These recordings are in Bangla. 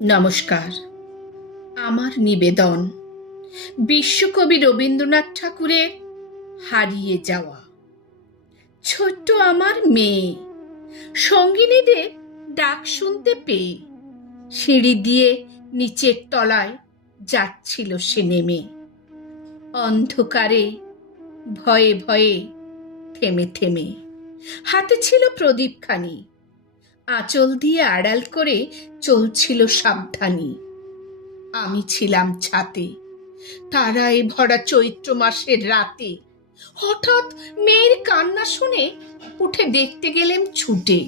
নমস্কার। আমার নিবেদন বিশ্বকবি রবীন্দ্রনাথ ঠাকুরের হারিয়ে যাওয়া ছোট্ট আমার মেয়ে সঙ্গিনীদের ডাক শুনতে পেয়ে সিঁড়ি দিয়ে নিচের তলায় যাচ্ছিল সে নেমে। অন্ধকারে ভয়ে ভয়ে থেমে থেমে হাতে ছিল প্রদীপখানি, আঁচল দিয়ে আড়াল করে চলছিল সাবধানী। আমি ছিলাম ছাতে, তারায় ভরা চৈত্র মাসের রাতে। হঠাৎ মেয়ের কান্না শুনে উঠে দেখতে গেলেম ছুটে।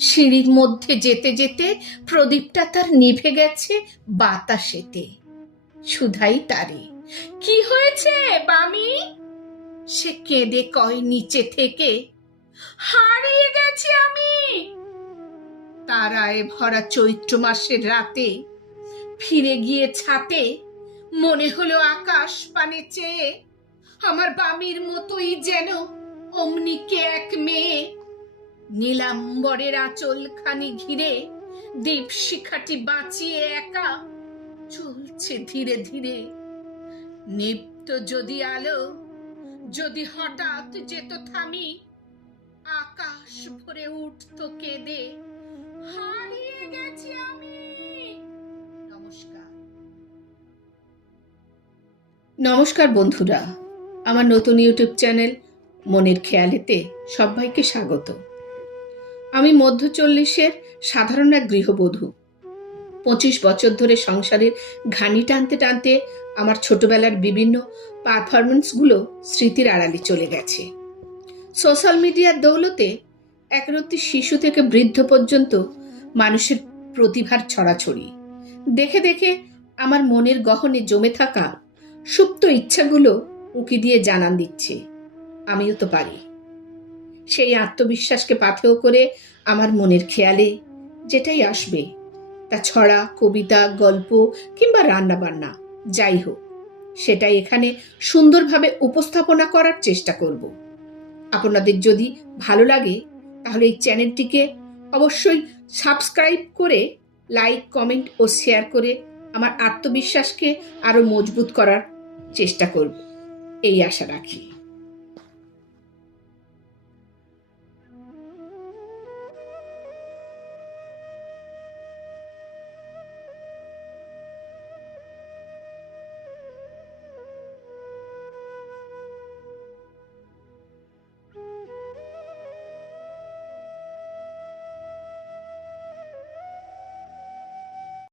সিঁড়ির মধ্যে যেতে যেতে প্রদীপটা তার নিভে গেছে বাতাসেতে। সুধাই তারে, কি হয়েছে বামি? সে কেঁদে কয় নিচে থেকে, হারিয়ে গেছি আমি। তারায় ভরা চৈত্র মাসের রাতে ফিরে গিয়ে ছাতে মনে হলো আকাশ পানে চেয়ে আমার বামির মতোই যেন অমনি কে এক মেয়ে। নীলাম্বরের আঁচল খানি ঘিরে দীপ শিখাটি বাঁচিয়ে একা চলছে ধীরে ধীরে। নিপ্ত যদি আলো, যদি হঠাৎ যেত থামি, আকাশ ভরে উঠতো কেঁদে, হারিয়ে গেছি আমি। নমস্কার। নমস্কার বন্ধুরা, আমার নতুন ইউটিউব চ্যানেল মনের খেয়ালেতে সবাইকে স্বাগত। আমি মধ্য 40-এর সাধারণ এক গৃহবধূ। 25 বছর ধরে সংসারের ঘানি টানতে টানতে আমার ছোটবেলার বিভিন্ন পারফরমেন্সগুলো স্মৃতির আড়ালে চলে গেছে। সোশ্যাল মিডিয়ার দৌলতে একরত্তি শিশু থেকে বৃদ্ধ পর্যন্ত মানুষের প্রতিভার ছড়াছড়ি দেখে দেখে আমার মনের গহনে জমে থাকা সুপ্ত ইচ্ছাগুলো উঁকি দিয়ে জানান দিচ্ছে, আমিও তো পারি। সেই আত্মবিশ্বাসকে পাথেয় করে আমার মনের খেয়ালে যেটাই আসবে, তা ছড়া, কবিতা, গল্প কিংবা রান্নাবান্না যাই হোক, সেটাই এখানে সুন্দরভাবে উপস্থাপনা করার চেষ্টা করব। আপনাদের যদি ভালো লাগে তাহলে এই চ্যানেলটিকে অবশ্যই সাবস্ক্রাইব করে লাইক, কমেন্ট ও শেয়ার করে আমার আত্মবিশ্বাসকে আরো মজবুত করার চেষ্টা করব, এই আশা রাখি।